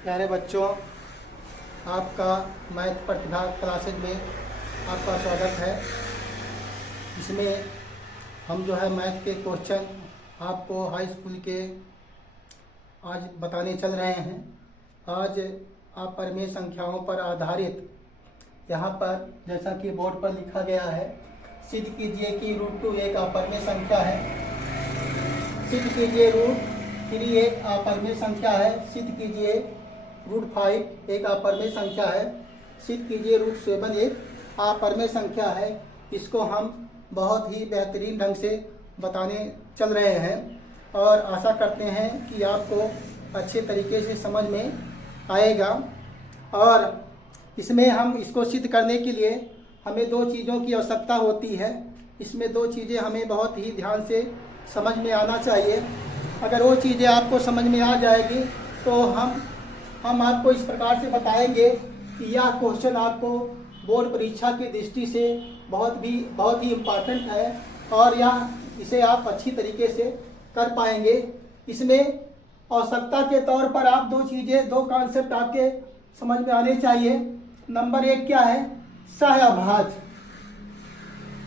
प्यारे बच्चों, आपका मैथ प्रतिभा क्लासेज में आपका स्वागत है। इसमें हम जो है मैथ के क्वेश्चन आपको हाई स्कूल के आज बताने चल रहे हैं। आज आप परिमेय संख्याओं पर आधारित यहाँ पर जैसा कि बोर्ड पर लिखा गया है, सिद्ध कीजिए कि √2 एक अपरिमेय संख्या है। सिद्ध कीजिए √3 एक अपरिमेय संख्या है। सिद्ध कीजिए √5 एक अपरिमेय संख्या है। सिद्ध कीजिए √7 एक अपरिमेय संख्या है। इसको हम बहुत ही बेहतरीन ढंग से बताने चल रहे हैं और आशा करते हैं कि आपको अच्छे तरीके से समझ में आएगा। और इसमें हम इसको सिद्ध करने के लिए हमें दो चीज़ों की आवश्यकता होती है। इसमें दो चीज़ें हमें बहुत ही ध्यान से समझ में आना चाहिए। अगर वो चीज़ें आपको समझ में आ जाएगी तो हम आपको इस प्रकार से बताएंगे कि यह क्वेश्चन आपको बोर्ड परीक्षा की दृष्टि से बहुत ही इम्पॉर्टेंट है और इसे आप अच्छी तरीके से कर पाएंगे। इसमें आवश्यकता के तौर पर आप दो कॉन्सेप्ट आपके समझ में आने चाहिए। नंबर एक क्या है? सहअभाज्य।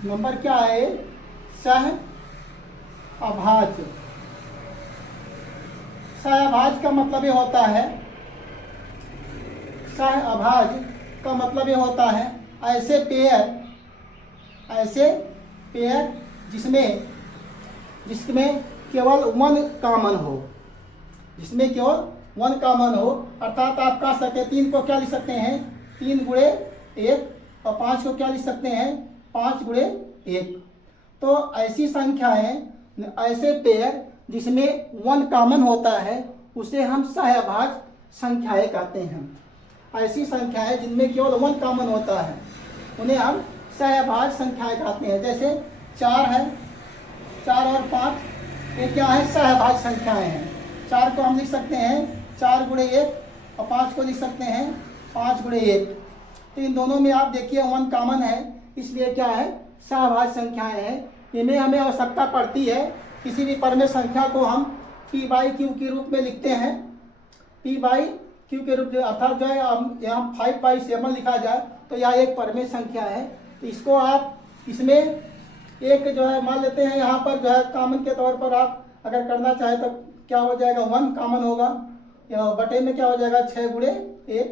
नंबर क्या है? सहअभाज्य। सहअभाज्य का मतलब ये होता है, सहअभाज्य का मतलब ये होता है ऐसे पेयर जिसमें केवल वन कॉमन हो, जिसमें केवल वन कॉमन हो। अर्थात आप कह सकते हैं 3 को क्या लिख सकते हैं? 3 × 1 और 5 को क्या लिख सकते हैं? 5 × 1। तो ऐसी संख्याएं, ऐसे पेयर जिसमें वन कॉमन होता है उसे हम सहअभाज्य संख्याएं कहते हैं। ऐसी संख्याएं जिनमें केवल वन कॉमन होता है उन्हें हम सहअभाज्य संख्याएं कहते हैं। जैसे 4 है, 4 और 5 ये क्या है? सहअभाज्य संख्याएं हैं। 4 को हम लिख सकते हैं 4 × 1 और 5 को लिख सकते हैं 5 × 1। तो इन दोनों में आप देखिए वन कॉमन है, इसलिए क्या है? सहअभाज्य संख्याएं हैं। इनमें हमें आवश्यकता पड़ती है किसी भी परिमेय संख्या को हम p/q के रूप में लिखते हैं। p/q के रूप में, अर्थात जो है यहाँ 5/7 लिखा जाए तो यह एक परिमेय संख्या है। तो इसको आप इसमें एक जो है मान लेते हैं, यहाँ पर जो है कॉमन के तौर पर आप अगर करना चाहे तो क्या हो जाएगा? 1 कॉमन होगा। बटे में क्या हो जाएगा? 6 × 1।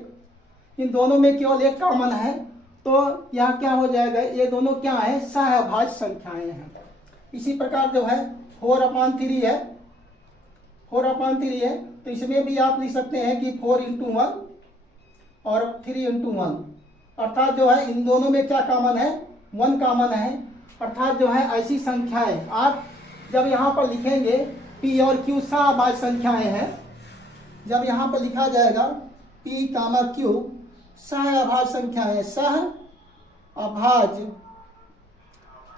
इन दोनों में केवल एक कॉमन है तो यह क्या हो जाएगा? ये दोनों क्या है? सहअभाज्य संख्याएं हैं। इसी प्रकार जो है 4/3 है, 4/3 है तो इसमें भी आप लिख सकते हैं कि 4 × 1 और 3 × 1। अर्थात जो है इन दोनों में क्या कॉमन है? 1 कॉमन है। अर्थात जो है ऐसी संख्याएं आप जब यहाँ पर लिखेंगे p और q सहअभाज्य संख्याएं हैं, जब यहाँ पर लिखा जाएगा p, q सहअभाज्य संख्याएं,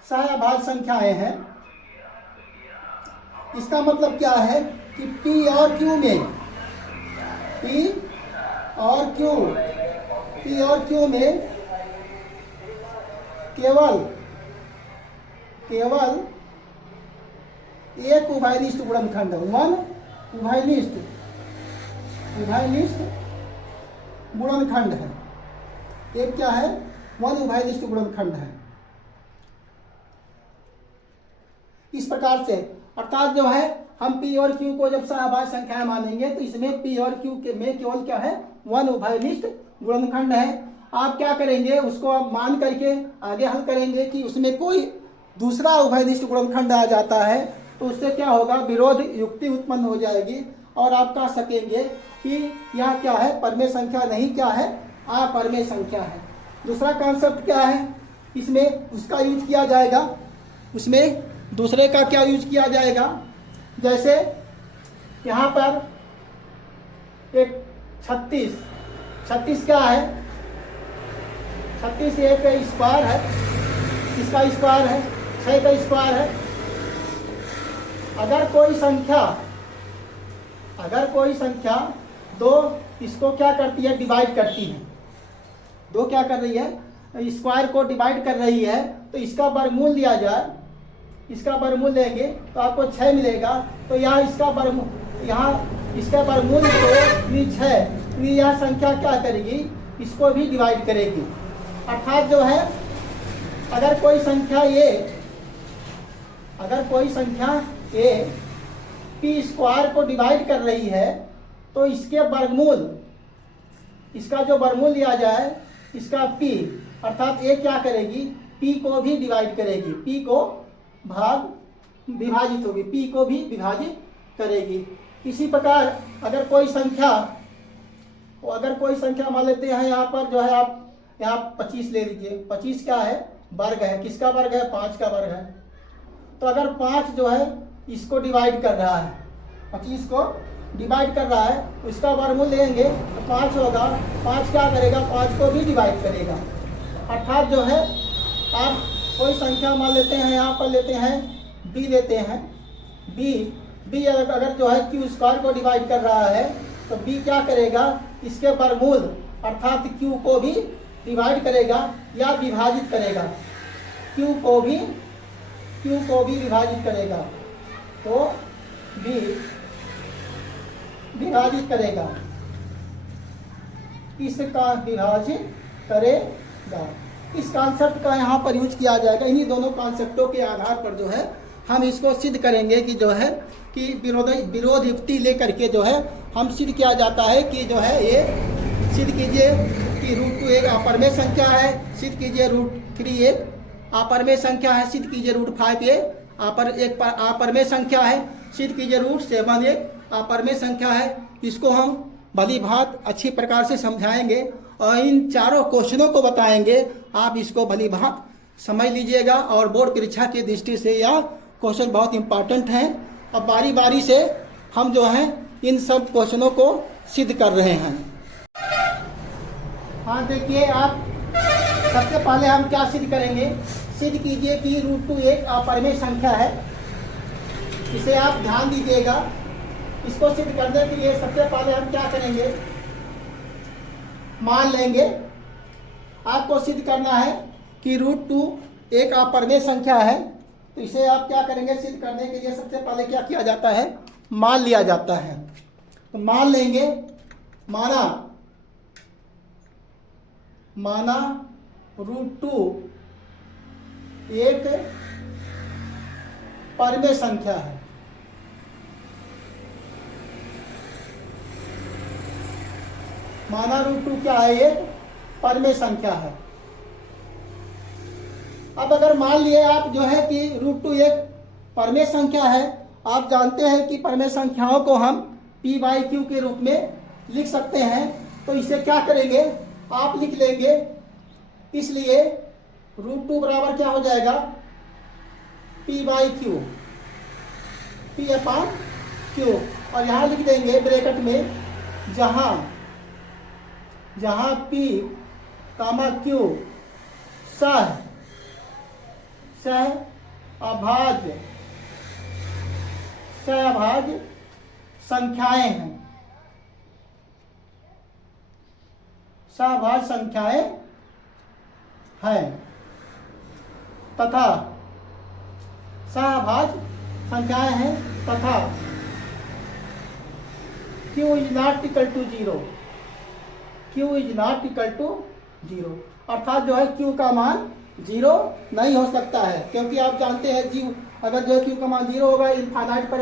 सहअभाज्य संख्याएं हैं। इसका मतलब क्या है कि p और q में केवल एक उभयनिष्ठ गुणनखंड, वन उभयनिष्ठ गुणनखंड है। एक क्या है? वन उभयनिष्ठ गुणनखंड है। इस प्रकार से अर्थात जो है हम p और q को जब सहअभाज्य संख्याएं मानेंगे तो इसमें p और q में केवल क्या है? वन उभयनिष्ठ गुणनखंड है। आप क्या करेंगे? उसको आप मान करके आगे हल करेंगे कि उसमें कोई दूसरा उभयनिष्ठ गुणनखंड आ जाता है तो उससे क्या होगा? विरोध युक्ति उत्पन्न हो जाएगी और आप कह सकेंगे कि यह क्या है? परिमेय संख्या नहीं, क्या है? अपरिमेय संख्या है। दूसरा कॉन्सेप्ट क्या है? इसमें उसका यूज किया जाएगा, उसमें दूसरे का क्या यूज किया जाएगा? जैसे यहाँ पर एक 36 क्या है? 36 एक स्क्वायर है, इसका स्क्वायर है, 6 का स्क्वायर है। अगर कोई संख्या दो इसको क्या करती है? डिवाइड करती है। दो क्या कर रही है? स्क्वायर को डिवाइड कर रही है तो इसका वर्गमूल लिया जाए, इसका वर्गमूल लेंगे तो आपको 6 मिलेगा। तो यहाँ इसका वर्गमूल, यहाँ इसका वर्गमूल को 6, तो यह संख्या क्या करेगी, इसको भी डिवाइड करेगी। अर्थात जो है अगर कोई संख्या ए पी स्क्वायर को डिवाइड कर रही है तो इसके वर्गमूल, इसका जो वर्गमूल लिया जाए इसका पी, अर्थात ए क्या करेगी, पी को भी डिवाइड करेगी, पी को विभाजित होगी, पी को भी विभाजित करेगी। इसी प्रकार अगर कोई संख्या मान लेते हैं यहाँ पर जो है आप यहाँ 25 ले लीजिए, 25 क्या है, वर्ग है, किसका वर्ग है, 5 का वर्ग है। तो अगर 5 जो है इसको डिवाइड कर रहा है, 25 को डिवाइड कर रहा है, उसका वर्गमूल लेंगे तो 5 होगा, 5 क्या करेगा, 5 को भी डिवाइड करेगा। अर्थात जो है आप कोई संख्या मान लेते हैं, यहाँ पर लेते हैं बी, लेते हैं बी अगर जो है क्यू स्क्वायर को डिवाइड कर रहा है तो बी क्या करेगा, इसके वर्गमूल अर्थात क्यू को भी डिवाइड करेगा या विभाजित करेगा, क्यू को भी विभाजित करेगा, तो बी विभाजित करेगा, इसका विभाजित करेगा। इस कॉन्सेप्ट का यहाँ पर यूज किया जाएगा। इन्हीं दोनों कॉन्सेप्टों के आधार पर जो है हम इसको सिद्ध करेंगे कि जो है कि विरोध युक्ति लेकर के जो है हम सिद्ध किया जाता है कि जो है ये सिद्ध कीजिए कि √2 एक अपरमेय संख्या है, सिद्ध कीजिए √3 एक अपरमेय संख्या है, सिद्ध कीजिए √5 एक अपरमेय संख्या है, सिद्ध कीजिए √7 एक अपरमेय संख्या है। इसको हम भली भांति अच्छी प्रकार से समझाएंगे और इन चारों क्वेश्चनों को बताएंगे। आप इसको भली भांति समझ लीजिएगा और बोर्ड परीक्षा की दृष्टि से यह क्वेश्चन बहुत इंपॉर्टेंट हैं। अब बारी बारी से हम जो है इन सब क्वेश्चनों को सिद्ध कर रहे हैं। हाँ देखिए, आप सबसे पहले हम क्या सिद्ध करेंगे, सिद्ध कीजिए कि √2 एक अपरमेय संख्या है। इसे आप ध्यान दीजिएगा। इसको सिद्ध करने के लिए सबसे पहले हम क्या करेंगे, मान लेंगे। आपको सिद्ध करना है कि √2 एक अपरमेय संख्या है, तो इसे आप क्या करेंगे, सिद्ध करने के लिए सबसे पहले क्या किया जाता है, मान लिया जाता है। तो मान लेंगे, माना √2 एक परमेय संख्या है। माना √2 क्या है, एक परमेय संख्या है। अब अगर मान लिए आप जो है कि √2 एक परमेय संख्या है, आप जानते हैं कि परमेय संख्याओं को हम p/q के रूप में लिख सकते हैं। तो इसे क्या करेंगे, आप लिख लेंगे। इसलिए √2 बराबर क्या हो जाएगा, p/q, p/q, और यहाँ लिख देंगे ब्रैकेट में जहाँ p, q सहअभाज्य संख्याएं हैं, सहअभाज्य संख्याएं हैं तथा सहअभाज्य संख्याएं हैं तथा q is not equal to 0, अर्थात जो है q का मान 0 नहीं हो सकता है, क्योंकि आप जानते हैं जीव अगर जो q का मान 0 होगा इनफाइनाइट पर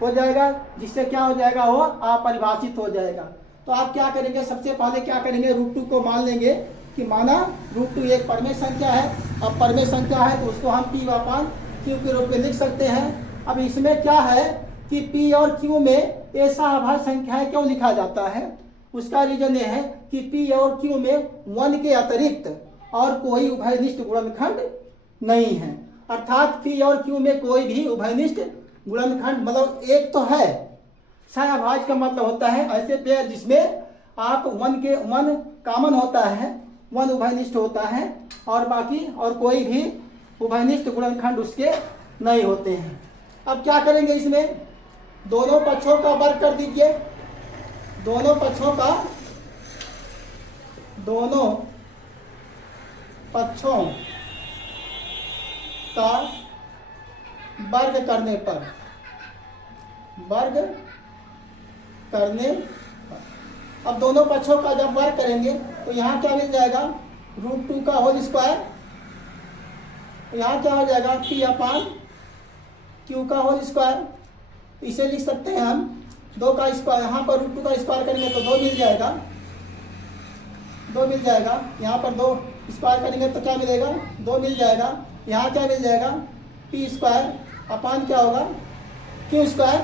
हो जाएगा, जिससे क्या हो जाएगा, वो अपरिभाषित हो जाएगा। तो आप क्या करेंगे, सबसे पहले क्या करेंगे, √2 को मान लेंगे कि माना √2 एक परमेय संख्या है। अब परमेय संख्या है तो उसको हम p/q के रूप में लिख सकते हैं। अब इसमें क्या है कि p और q में ऐसा अभाज्य संख्याएं क्यों लिखा जाता है, उसका रीजन ये है कि p और q में 1 के अतिरिक्त और कोई उभयनिष्ठ गुणनखंड नहीं है। अर्थात p और q में कोई भी उभयनिष्ठ गुणनखंड मतलब एक तो है। सहअभाज्य का मतलब होता है ऐसे पेयर जिसमें आप 1 कॉमन होता है, 1 उभयनिष्ठ होता है और बाकी और कोई भी उभयनिष्ठ गुणनखंड उसके नहीं होते हैं। अब क्या करेंगे, इसमें दोनों पक्षों का वर्ग कर दीजिए, दोनों पक्षों का वर्ग करने पर। अब दोनों पक्षों का जब वर्ग करेंगे तो यहाँ क्या मिल जाएगा, √2 का होल स्क्वायर। तो यहाँ क्या हो जाएगा, P/Q का होल स्क्वायर। इसे लिख सकते हैं हम 2 का स्क्वायर, यहाँ पर √2 का स्क्वायर करेंगे तो 2 मिल जाएगा, 2 मिल जाएगा। यहाँ पर 2 स्क्वायर करेंगे तो क्या मिलेगा, 2 मिल जाएगा। यहाँ क्या मिल जाएगा, P² क्या होगा, Q²।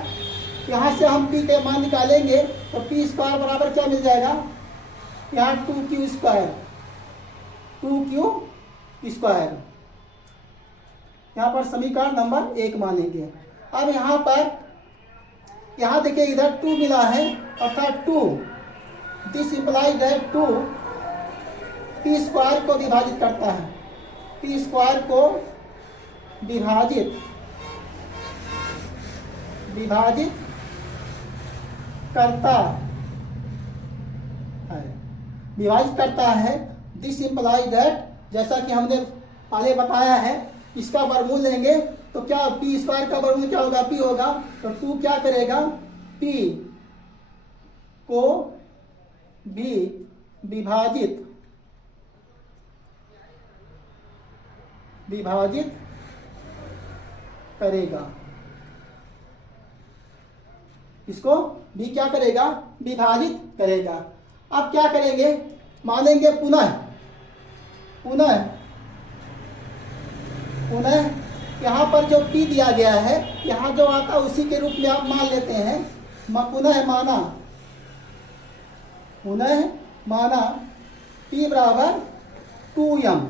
यहाँ से हम P के मान निकालेंगे तो P² बराबर क्या मिल जाएगा, यहाँ 2Q², 2Q²। यहाँ पर समीकरण नंबर 1 मानेंगे। अब यहाँ पर, यहाँ देखिए इधर 2 मिला है, अर्थात 2, दिस इम्प्लाइज दैट 2 P² को विभाजित करता है, P² को विभाजित करता है, विभाजित करता है। दिस इम्प्लाइज दैट, जैसा कि हमने पहले बताया है, इसका वर्गमूल लेंगे तो क्या P² का वर्गमूल क्या होगा, P होगा। तो 2 क्या करेगा, P को भी विभाजित करेगा, इसको भी क्या करेगा, विभाजित करेगा। अब क्या करेंगे, मानेंगे पुनः यहाँ पर जो P दिया गया है, यहाँ जो आता है उसी के रूप में आप मान लेते हैं। पुनः माना P बराबर 2m।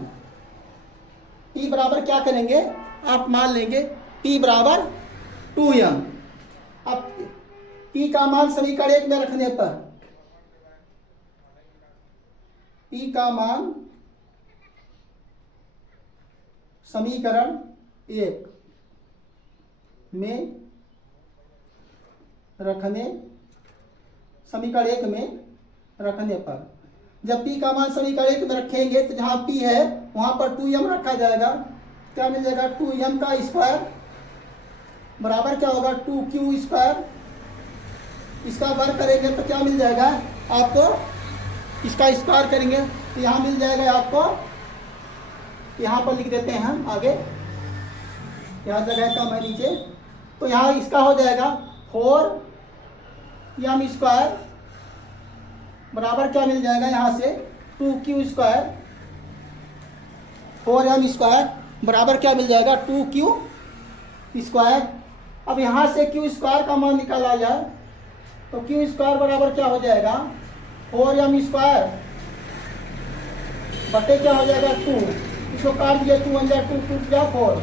P बराबर क्या करेंगे, आप मान लेंगे P बराबर 2m। अब P का मान समीकरण 1 में रखने पर, P का मान समीकरण 1 में रखने पर, जब P का मान समीकरण 1 में रखेंगे तो जहाँ P है वहाँ पर 2m रखा जाएगा। क्या मिल जाएगा, 2m का स्क्वायर बराबर क्या होगा, 2Q²। इसका वर्ग करेंगे तो क्या मिल जाएगा आपको, इसका स्क्वायर करेंगे तो यहाँ मिल जाएगा आपको, यहाँ पर लिख देते हैं हम आगे, यहाँ जगह कम है नीचे, तो यहाँ इसका हो जाएगा 4m² बराबर क्या मिल जाएगा, यहाँ से 2Q², 4m² बराबर क्या मिल जाएगा, 2Q²। अब यहाँ से Q² का मान निकाला जाए तो Q² बराबर क्या हो जाएगा, 4m² बटे क्या हो जाएगा 2, इसको काट दिया, 2 1 2 2 4,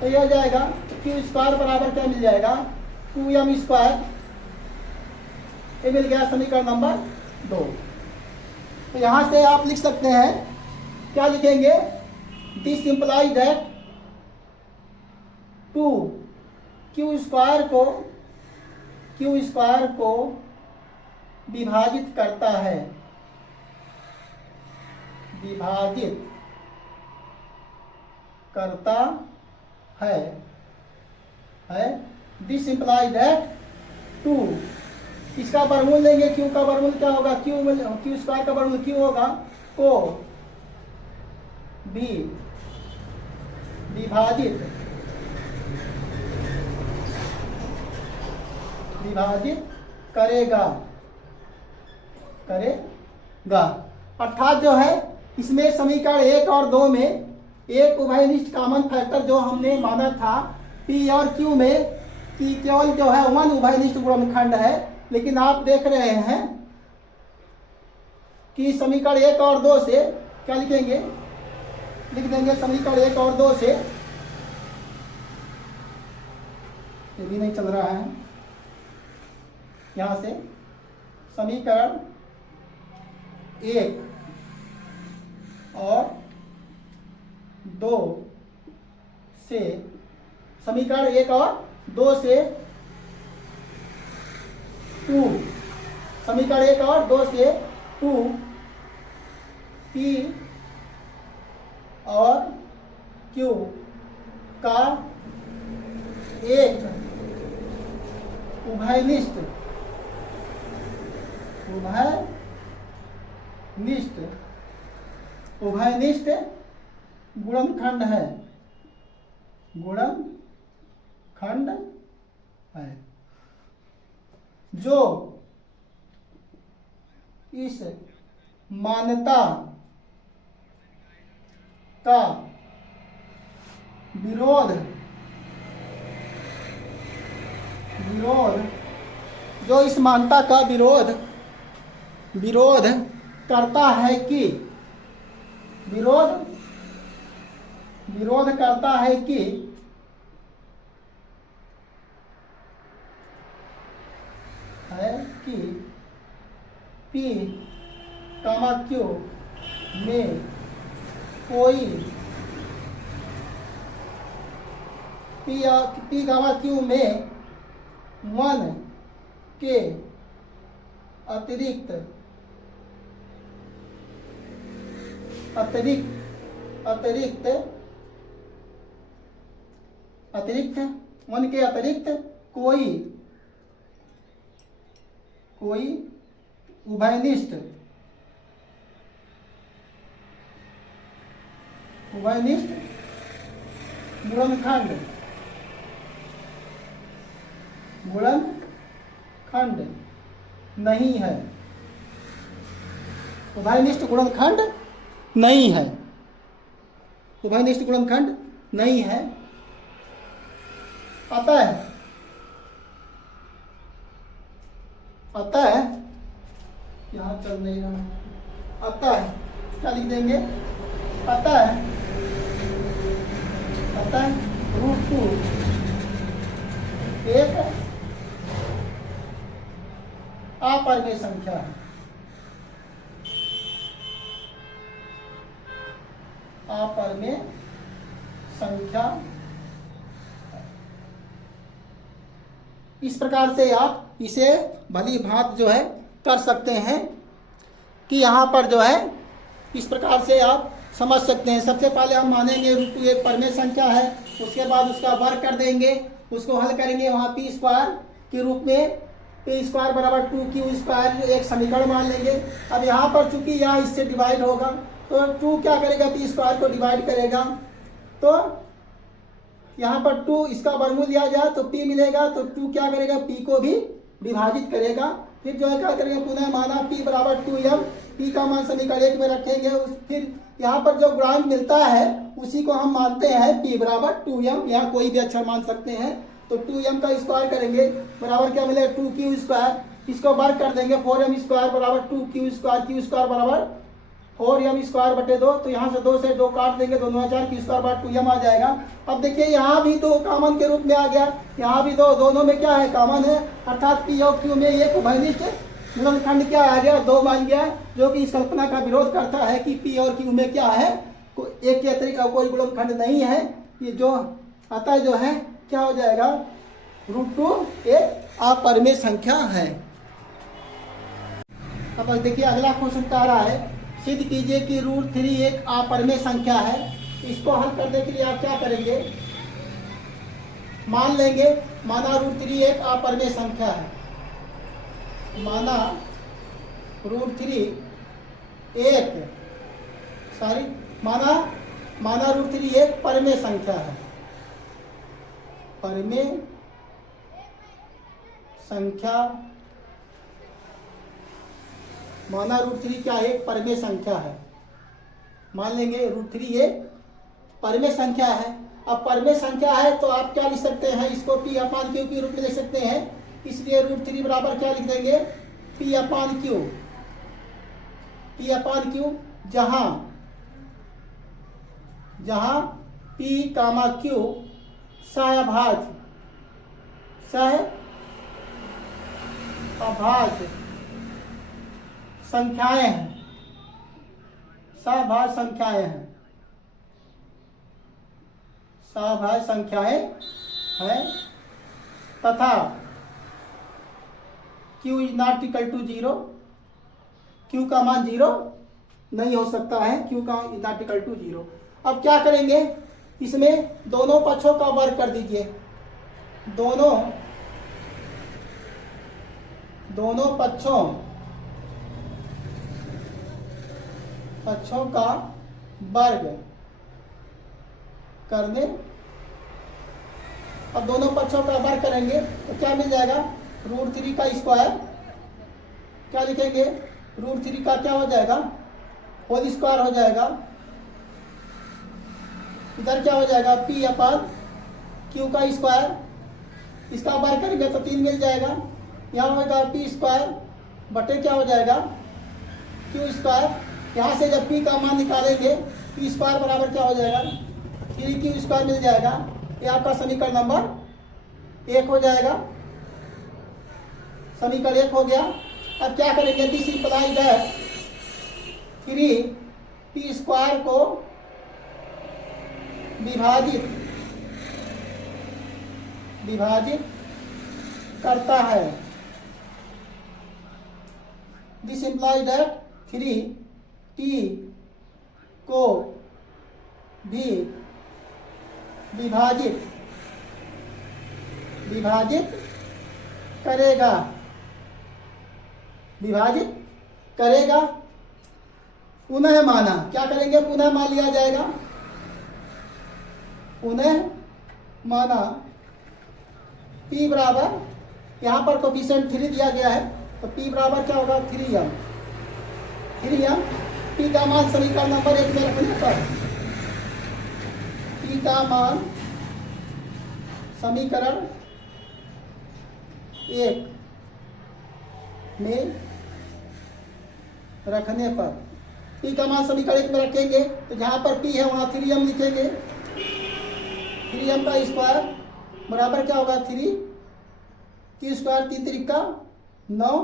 तो यह हो जाएगा Q² बराबर क्या मिल जाएगा, 2m²। ये मिल गया समीकरण नंबर 2। तो यहाँ से आप लिख सकते हैं, क्या लिखेंगे, दिस इम्प्लाइज दैट 2Q² को विभाजित करता है, दिस इम्प्लाइज दैट 2, इसका वर्गमूल लेंगे, Q का वर्गमूल क्या होगा, Q² का वर्गमूल Q होगा, को भी विभाजित करेगा। अर्थात जो है इसमें समीकरण 1 और 2 में एक उभयनिष्ठ कॉमन फैक्टर जो हमने माना था P और Q में कि केवल जो है 1 उभयनिष्ठ गुणनखंड है, लेकिन आप देख रहे हैं कि समीकरण 1 और 2 से क्या लिखेंगे, लिख देंगे समीकरण 1 और 2 से, ये भी नहीं चल रहा है, यहाँ से समीकरण 1 और 2 से, समीकरण 1 और 2 से 2, समीकरण 1 और 2 से 2 P और Q का एक उभयनिष्ठ उभयनिष्ठ गुणनखंड है, गुणनखंड है जो इस मान्यता का विरोध जो इस मान्यता का विरोध करता है कि विरोध करता है कि P, Q में कोई P, Q में 1 के अतिरिक्त 1 के अतिरिक्त कोई उभयनिष्ठ गुणनखंड नहीं है। उभयनिष्ठ गुणनखंड नहीं है। उभयनिष्ठ गुणनखंड नहीं है। अतः यहाँ चल नहीं रहा। अतः क्या लिख देंगे? अतः √2 एक अपरिमेय संख्या है। अपरिमेय संख्या। इस प्रकार से आप इसे भली भांति जो है कर सकते हैं कि यहाँ पर जो है इस प्रकार से आप समझ सकते हैं। सबसे पहले हम मानेंगे √2 एक परिमेय संख्या है, उसके बाद उसका वर्ग कर देंगे, उसको हल करेंगे वहाँ p² के रूप में। p² बराबर 2q² एक समीकरण मान लेंगे। अब यहाँ पर चूंकि यह इससे डिवाइड होगा तो 2 क्या करेगा? p² को डिवाइड करेगा, तो यहाँ पर 2 इसका वर्गमूल लिया जाए तो p मिलेगा, तो 2 क्या करेगा? p को भी विभाजित करेगा। फिर जो है क्या करेंगे? पुनः माना p बराबर 2m, p का मान समीकरण 1 में रखेंगे। फिर यहाँ पर जो गुणांक मिलता है उसी को हम मानते हैं p बराबर 2m, यहाँ कोई भी अक्षर मान सकते हैं। तो 2m का स्क्वायर करेंगे बराबर क्या मिलेगा? 2q²। इसको वर्ग कर देंगे 4m² बराबर 2q², q² बराबर 4m² बटे 2। तो यहाँ से 2 से 2 काट देंगे, दोनों 4 q² बराबर 2m आ जाएगा। अब देखिए यहाँ भी 2 कॉमन के रूप में आ गया, यहाँ भी 2, दोनों में क्या है? कॉमन है, अर्थात p और q में एक उभयनिष्ठ गुणनखंड क्या आ गया? 2 मान गया, जो कि इस कल्पना का विरोध करता है कि p और q में क्या है? एक के अतिरिक्त कोई गुणनखंड नहीं है। ये जो अतः जो है क्या हो जाएगा? √2 एक अपरिमेय संख्या है। अब देखिए अगला क्वेश्चन कह रहा है सिद्ध कीजिए कि √3 एक अपरिमेय संख्या है। इसको हल करने के लिए आप क्या करेंगे? मान लेंगे माना √3 एक अपरिमेय संख्या है। माना √3 एक परिमेय संख्या है। परिमेय संख्या माना √3 क्या है? एक परिमेय संख्या है। मान लेंगे √3 एक परिमेय संख्या है। अब परिमेय संख्या है तो आप क्या लिख सकते हैं? इसको p/q के रूप में लिख सकते हैं। इसलिए √3 बराबर क्या लिख देंगे? p/q। जहां p, q सहअभाज्य संख्याएं हैं। सहभाज्य संख्याएं हैं तथा q ≠ 0, q का मान 0 नहीं हो सकता है, q का ≠ 0। अब क्या करेंगे? इसमें दोनों पक्षों का वर्ग कर दीजिए। दोनों पक्षों पक्षों का वर्ग करने, अब दोनों पक्षों का वर्ग करेंगे तो क्या मिल जाएगा, √3 का स्क्वायर, क्या लिखेंगे, √3 का क्या हो जाएगा, होल स्क्वायर हो जाएगा, इधर क्या हो जाएगा P/Q का स्क्वायर, इसका वर्ग करेंगे तो 3 मिल जाएगा, यहाँ होगा P² बटे क्या हो जाएगा Q², यहाँ से जब P का मान निकालेंगे P² बराबर क्या हो जाएगा 3Q² मिल जाएगा। ये आपका समीकरण नंबर 1 हो जाएगा, समीकरण 1 हो गया। अब क्या करेंगे, दिस इंप्लाइज दैट 3P² को विभाजित करता है, दिस इंप्लाइज दैट 3P को भी विभाजित करेगा, पुनः माना, क्या करेंगे, पुनः मान लिया जाएगा, पुनः माना P बराबर, यहाँ पर कोफिशिएंट 3 दिया गया है तो P बराबर क्या होगा 3m, P का मान समीकरण नंबर 1 में रखने पर, P का मान समीकरण 1 में रखने पर, P का मान समीकरण 1 में रखेंगे तो जहाँ पर P है वहाँ 3m लिखेंगे, 3m का स्क्वायर बराबर क्या होगा 3Q², 3 3 का 9,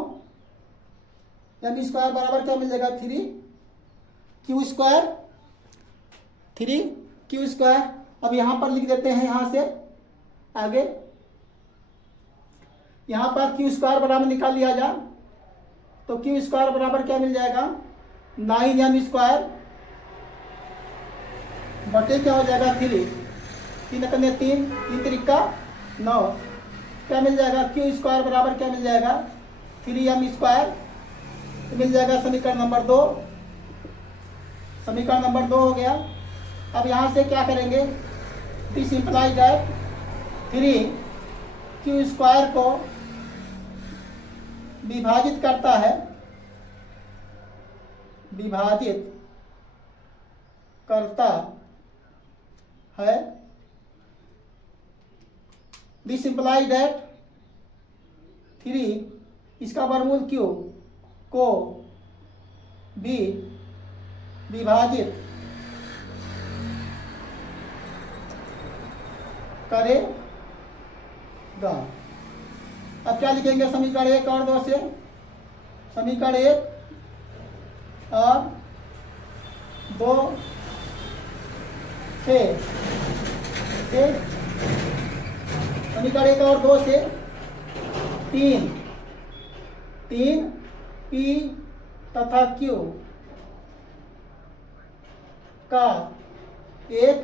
m² बराबर क्या मिल जाएगा 3Q²। अब यहाँ पर लिख देते हैं, यहाँ से आगे यहाँ पर Q² बराबर निकाल लिया जाए तो Q² बराबर क्या मिल जाएगा 9m² बटे क्या हो जाएगा 3 3 3 का 9, क्या मिल जाएगा Q² बराबर क्या मिल जाएगा 3m², मिल जाएगा समीकरण नंबर 2, समीकरण नंबर 2 हो गया। अब यहाँ से क्या करेंगे, दिस इंप्लाइज दैट 3Q² को विभाजित करता है, दिस इंप्लाइज दैट 3 इसका वर्गमूल Q को भी विभाजित करेगा। अब क्या लिखेंगे, समीकरण 1 और 2 से, समीकरण 1 और 2 से, समीकरण 1 और 2 से 3 P तथा Q का एक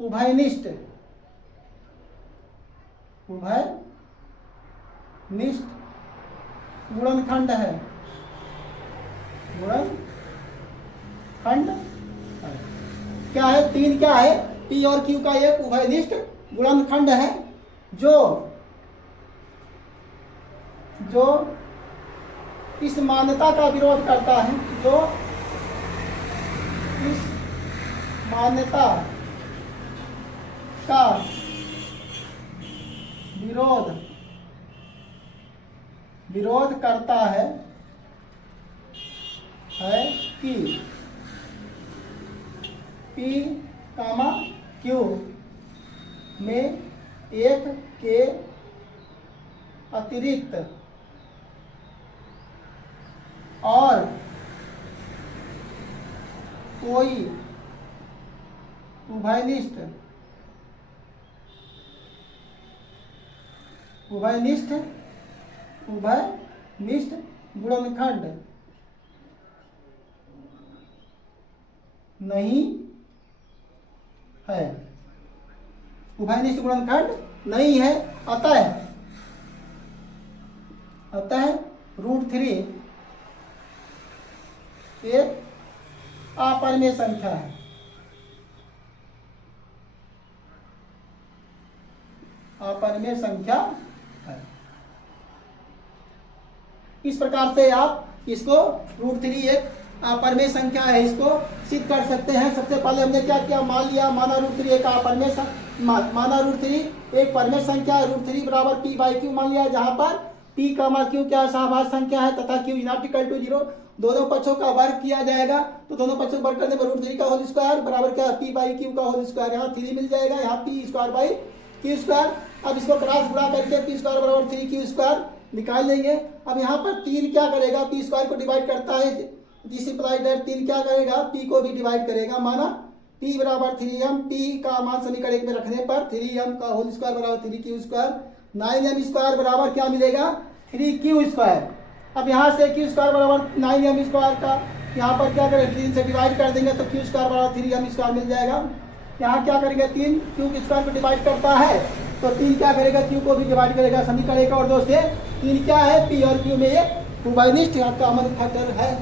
उभयनिष्ठ गुणनखंड है, क्या है 3 क्या है, P और Q का एक उभयनिष्ठ गुणनखंड है जो इस मान्यता का विरोध करता है, जो इस मान्यता का विरोध करता है कि P, Q में एक के अतिरिक्त और कोई उभयनिष्ठ गुणनखंड नहीं है, उभयनिष्ठ गुणनखंड नहीं है। अतः √3 एक अपरिमेय संख्या है। अपरिमेय संख्या है। इस प्रकार से आप इसको √3 एक अपरिमेय संख्या है, इसको सिद्ध कर सकते हैं। सबसे पहले हमने क्या किया, मान लिया माना √3 एक अपरिमेय माना √3 एक परिमेय संख्या है। √3 बराबर p/q मान लिया, जहां पर p, q क्या सहभाज्य संख्या है तथा q = 0। दोनों पक्षों का वर्ग किया जाएगा, तो दोनों पक्षों को वर्ग करने पर √3 का होल स्क्वायर बराबर क्या, p/q का होल स्क्वायर। यहाँ 3 मिल जाएगा, यहाँ p²/q²। अब इसको क्रॉस गुणा करके p² बराबर 3q² निकाल लेंगे। अब यहाँ पर 3 क्या करेगा, p² को डिवाइड करता है, दिस इंप्लाइज दैट 3 क्या करेगा, p को भी डिवाइड करेगा। माना p बराबर 3m, p का मान समीकरण 1 में रखने पर 3m का होल स्क्वायर बराबर 3q²। 9m² बराबर क्या मिलेगा, 3q²। अब यहाँ से q² बराबर 9m² का यहाँ पर क्या करें, 3 से डिवाइड कर देंगे तो q² बराबर 3m² मिल जाएगा। यहाँ क्या करेंगे, 3 q² को डिवाइड करता है तो 3 क्या करेगा, q को भी डिवाइड करेगा। समीकरण 1 और 2 से 3 क्या है, p और q में एक उभयनिष्ठ कॉमन फैक्टर है।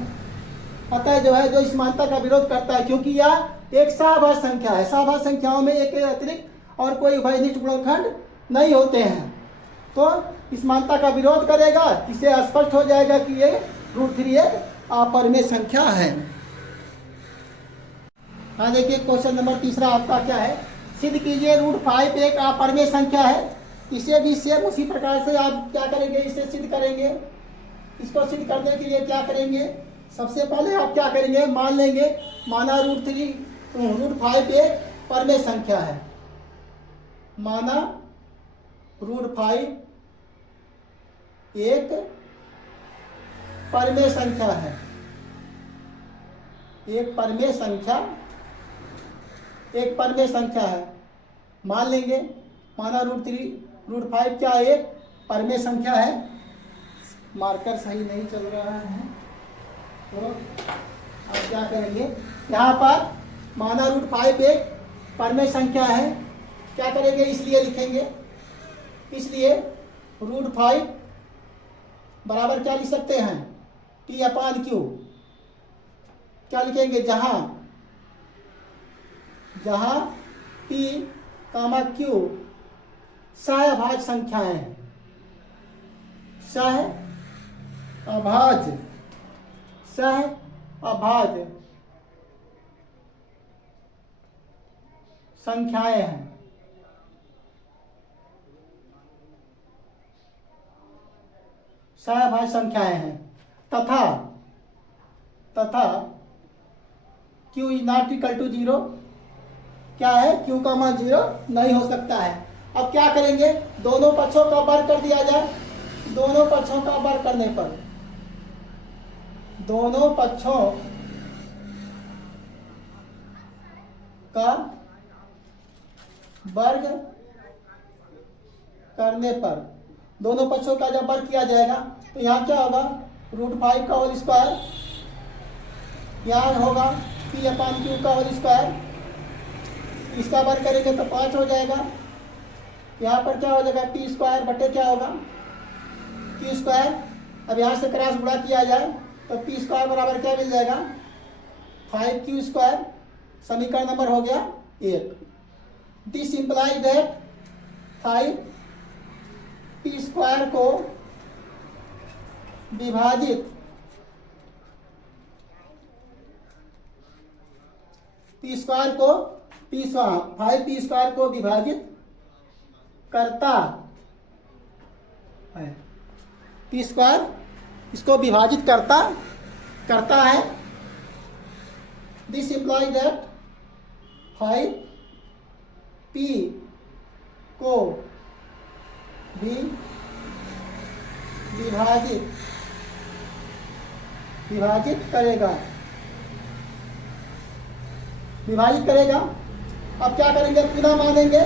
अतः जो है, जो इस मान्यता का विरोध करता है, क्योंकि यह एक सहभाज्य संख्या है, सहभाज्य संख्याओं में एक अतिरिक्त और कोई उभयनिष्ठ गुणनखंड नहीं होते हैं, तो इस मान्यता का विरोध करेगा। इससे स्पष्ट हो जाएगा कि ये √3 एक अपरिमेय संख्या है। हाँ देखिए, क्वेश्चन नंबर 3 आपका क्या है, सिद्ध कीजिए √5 एक अपरिमेय संख्या है। इसे भी सेम उसी प्रकार से आप क्या करेंगे, इसे सिद्ध करेंगे। इसको सिद्ध करने के लिए क्या करेंगे, सबसे पहले आप क्या करेंगे, मान लेंगे माना √5 एक परिमेय संख्या है। माना √5 एक परिमेय संख्या है, एक परिमेय संख्या है। मान लेंगे माना √5 क्या एक परिमेय संख्या है। मार्कर सही नहीं चल रहा है, तो आप क्या करेंगे, यहाँ पर माना √5 एक परिमेय संख्या है, क्या करेंगे, इसलिए लिखेंगे, इसलिए √5 बराबर क्या लिख सकते हैं, t/q। क्या लिखेंगे, जहां p, q सहभाज्य संख्याएं हैं, सहअभाज्य संख्याएं हैं। सहभाज्य संख्याएं हैं तथा q = 0। क्या है, q का मान 0 नहीं हो सकता है। अब क्या करेंगे, दोनों पक्षों का वर्ग कर दिया जाए। दोनों पक्षों का वर्ग करने पर, दोनों पक्षों का वर्ग करने पर, दोनों पक्षों का जब वर्ग किया जाएगा तो यहाँ क्या होगा, √5 का होल स्क्वायर, यहाँ होगा p/q का होल स्क्वायर। इसका वर्ग करेंगे तो 5 हो जाएगा। यहाँ पर क्या हो जाएगा, p² बटे क्या होगा, q²। अब यहाँ से क्रॉस गुणा किया जाए तो p² बराबर क्या मिल जाएगा, 5q²। समीकरण नंबर हो गया 1। दिस इंप्लाइज दैट 5p² को विभाजित p² को विभाजित करता है। p² इसको विभाजित करता है। दिस इंप्लाइज दैट 5p को भी विभाजित करेगा। अब क्या करेंगे, पुनः मानेंगे,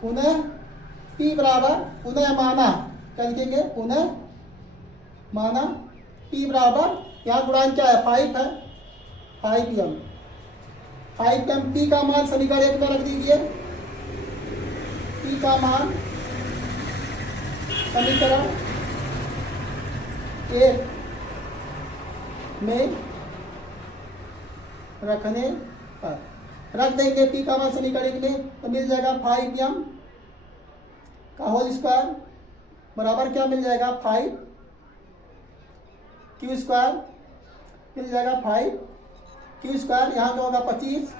पुनः p बराबर, पुनः माना, क्या लिखेंगे, पुनः माना p बराबर, यहाँ गुणांक क्या है, 5 है, 5m। p का मान समीकरण 1 में रख दीजिए। p का मान समीकरण 1 में रखने पर रख देंगे पी का मान समीकरण में, तो मिल जाएगा 5m का होल स्क्वायर बराबर क्या मिल जाएगा 5q स्क्वायर, मिल जाएगा 5q स्क्वायर, यहाँ क्या होगा 25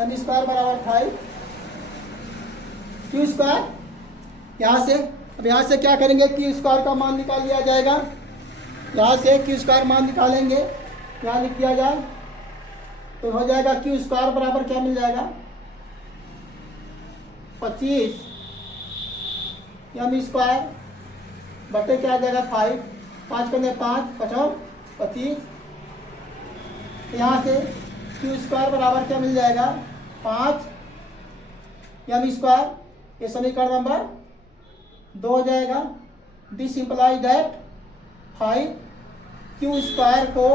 m स्क्वायर बराबर 5q स्क्वायर। यहाँ से अब यहाँ से क्या करेंगे, q स्क्वायर का मान निकाल लिया जाएगा, यहाँ से q स्क्वायर मान निकालेंगे, यहाँ लिख दिया जाए तो हो जाएगा q स्क्वायर बराबर क्या मिल जाएगा 25 m स्क्वायर बटे क्या आ जाएगा 5 करने 5 25, यहाँ से q स्क्वायर बराबर क्या मिल जाएगा 5 m स्क्वायर, ये समीकरण नंबर 2 हो जाएगा। This implies that 5q square को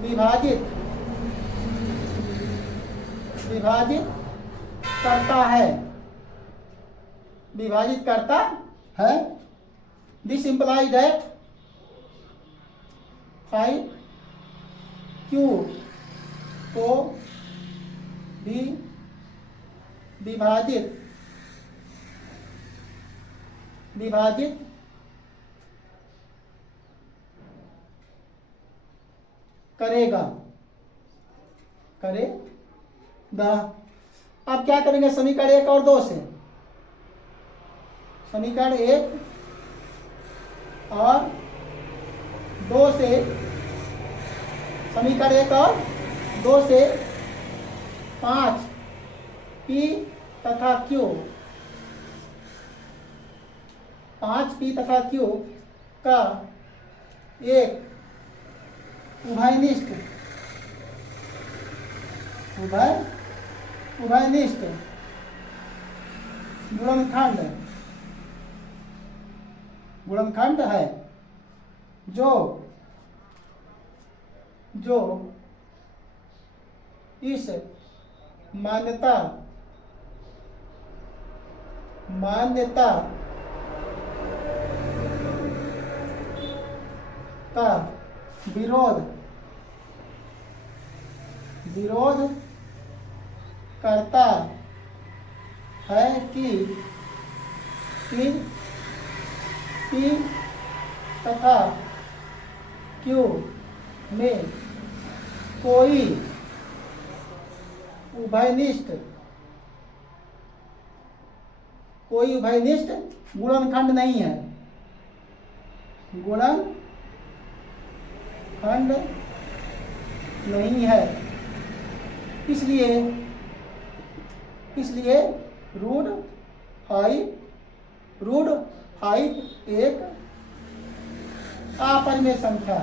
विभाजित करता है, दिस इंप्लाइज दैट 5q को भी विभाजित करेगा। अब क्या करेंगे समीकरण 1 और 2 से, समीकरण 1 और 2 से, समीकरण 1 और 2 से 5p तथा q, 5p तथा q का एक उभयनिष्ठ गुणनखंड है जो इस मान्यता का विरोध करता है कि P तथा Q में कोई उभयनिष्ठ गुणनखंड नहीं है, इसलिए रूट हाइट एक अपरिमेय संख्या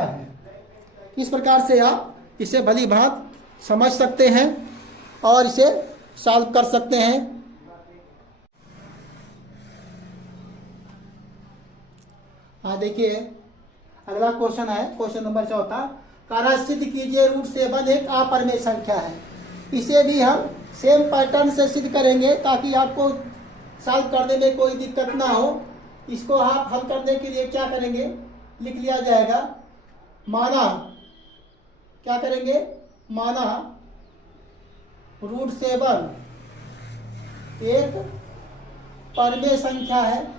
है, इस प्रकार से आप इसे भली भांति समझ सकते हैं और इसे सॉल्व कर सकते हैं। हाँ देखिए अगला क्वेश्चन है, क्वेश्चन नंबर 14, कार्य सिद्ध कीजिए रूट 7 एक अपरिमेय संख्या है। इसे भी हम सेम पैटर्न से सिद्ध करेंगे ताकि आपको सॉल्व करने में कोई दिक्कत ना हो। इसको आप हल करने के लिए क्या करेंगे, लिख लिया जाएगा, माना क्या करेंगे, माना रूट 7 एक परिमेय संख्या है,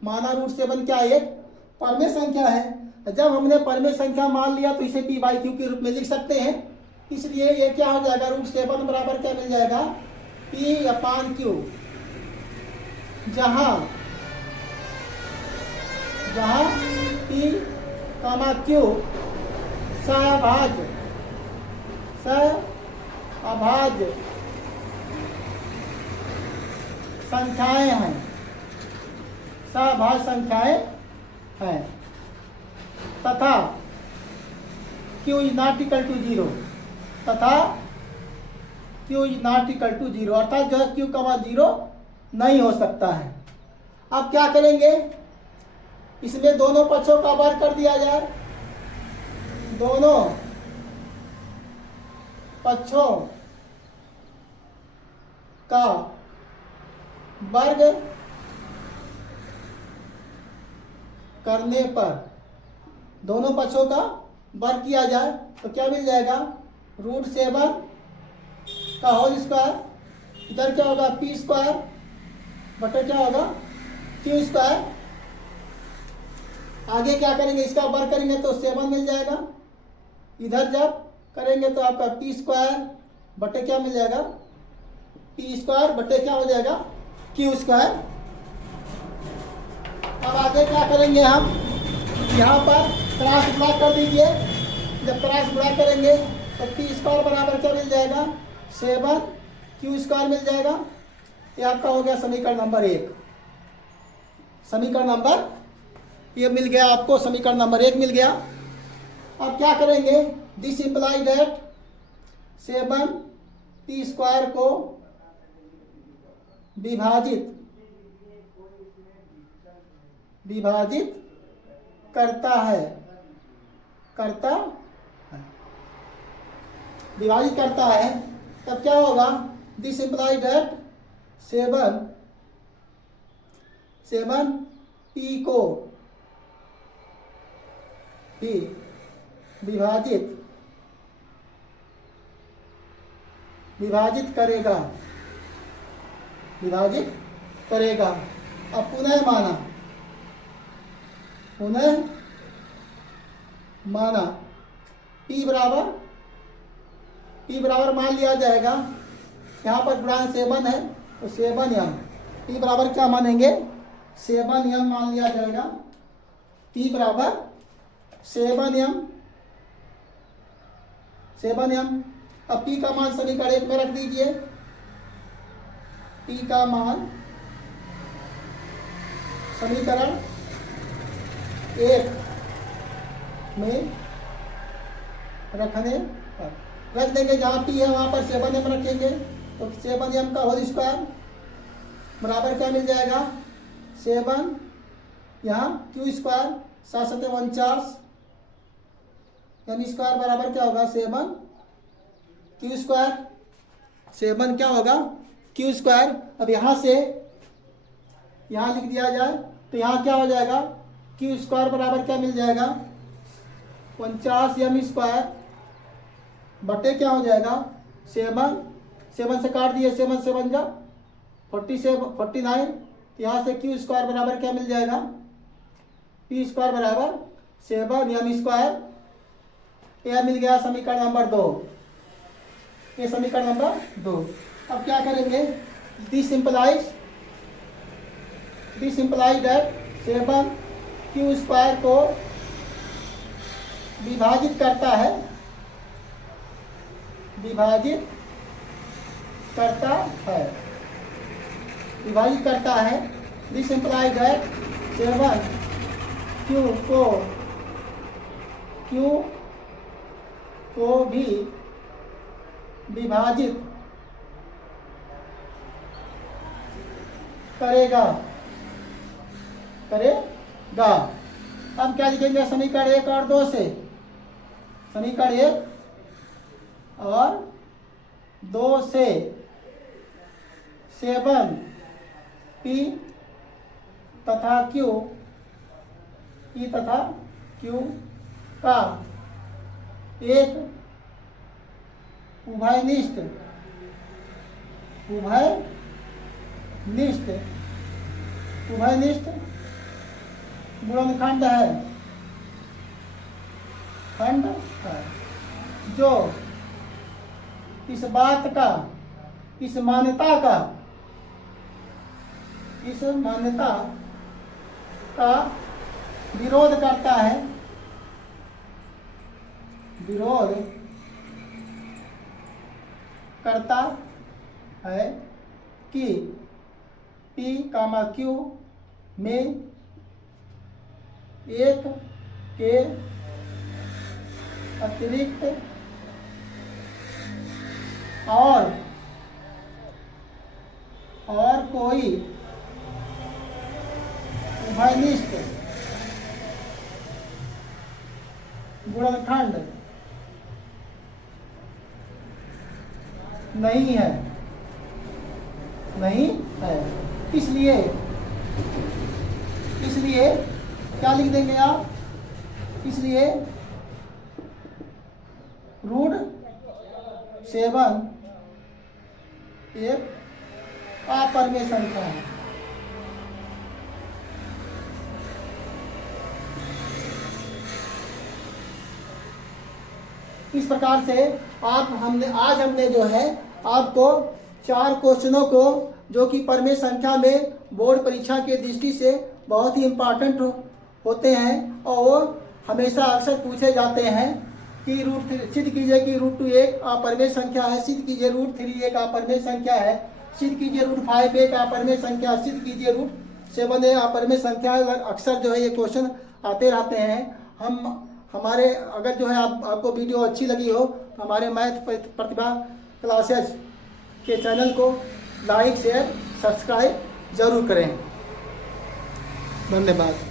माना रूट 7 क्या एक परिमेय संख्या है। जब हमने परिमेय संख्या मान लिया तो इसे p/q के रूप में लिख सकते हैं, इसलिए ये क्या हो जाएगा, रूट 7 बराबर क्या मिल जाएगा p/q, जहां p, q अभाज्य संख्याएं हैं, सभाज्य संख्याएं हैं, तथा q is not equal to 0, अर्थात जो है q का मान 0 नहीं हो सकता है। अब क्या करेंगे, इसमें दोनों पक्षों का वर्ग कर दिया जाए, दोनों पक्षों का वर्ग करने पर, दोनों पक्षों का वर्ग किया जाए तो क्या मिल जाएगा, √7 का होल स्क्वायर, इधर क्या होगा पी स्क्वायर बटे क्या होगा क्यू स्क्वायर। आगे क्या करेंगे, इसका वर्ग करेंगे तो 7 मिल जाएगा, इधर जब करेंगे तो आपका पी स्क्वायर बटे क्या मिल जाएगा, पी स्क्वायर बटे क्या हो जाएगा क्यू स्क्वायर। अब आगे क्या करेंगे हम, यहाँ पर क्रॉस गुणा कर दीजिए, जब क्रॉस गुणा करेंगे तो पी स्क्वायर बराबर क्या मिल जाएगा 7 क्यू स्क्वायर मिल जाएगा। ये आपका हो गया समीकरण नंबर 1। समीकरण नंबर ये मिल गया आपको, समीकरण नंबर 1 मिल गया। अब क्या करेंगे, this imply that 7 P square को विभाजित करता है, विभाजित करता है, तब क्या होगा, दिस इंप्लाई दैट 7 पी को भी विभाजित करेगा। अब पुनः माना P बराबर मान लिया जाएगा, यहाँ पर गुणांक 7 है तो 7m, P बराबर क्या मानेंगे 7m मान लिया जाएगा, P बराबर 7m। अब P का मान समीकरण 1 में रख दीजिए, P का मान समीकरण 1 में रखने पर रख देंगे, जहाँ P है वहाँ पर 7m रखेंगे तो 7m का होल स्क्वायर बराबर क्या मिल जाएगा 7, यहाँ क्यू स्क्वायर 7 × 49 m स्क्वायर बराबर क्या होगा 7 क्यू स्क्वायर, 7 क्या होगा क्यू स्क्वायर। अब यहाँ से यहाँ लिख दिया जाए तो यहाँ क्या हो जाएगा, क्यू स्क्वायर बराबर क्या मिल जाएगा 50m स्क्वायर बटे क्या हो जाएगा 7 से काट दिए, 7 7 जा 49, तो यहाँ से क्यू स्क्वायर बराबर क्या मिल जाएगा, पी स्क्वायर बराबर 7m स्क्वायर। यह मिल गया समीकरण नंबर 2, ये समीकरण नंबर 2। अब क्या करेंगे, this implies that 7 Q square को विभाजित करता है, दिस इंप्लाइज दैट 7 क्यू को भी विभाजित करेगा। अब क्या लिखेंगे, समीकरण 1 और 2 से, समीकरण 1 और 2 से 7 P तथा Q का एक उभयनिष्ठ गुणनखंड है, जो इस मान्यता का विरोध करता है कि P, Q में एक के अतिरिक्त और उभयनिष्ठ सेवनखंड नहीं है, नहीं है। इसलिए क्या लिख देंगे आप? इसलिए रूट 7 एक अपरिमेय संख्या है। इस प्रकार से आज हमने जो है आपको 4 क्वेश्चनों को, जो कि परिमेय संख्या में बोर्ड परीक्षा के दृष्टि से बहुत ही इम्पोर्टेंट होते हैं और वो हमेशा अक्सर पूछे जाते हैं कि सिद्ध कीजिए कि √2 एक अपरिमेय संख्या है, सिद्ध कीजिए √3 एक अपरिमेय संख्या है, सिद्ध कीजिए √5 एक अपरिमेय संख्या, सिद्ध कीजिए √7 एक अपरिमेय संख्या। अक्सर जो है ये क्वेश्चन आते रहते हैं। हमारे अगर जो है आपको वीडियो अच्छी लगी हो तो हमारे मैथ प्रतिभा क्लासेस के चैनल को लाइक शेयर सब्सक्राइब जरूर करें। धन्यवाद।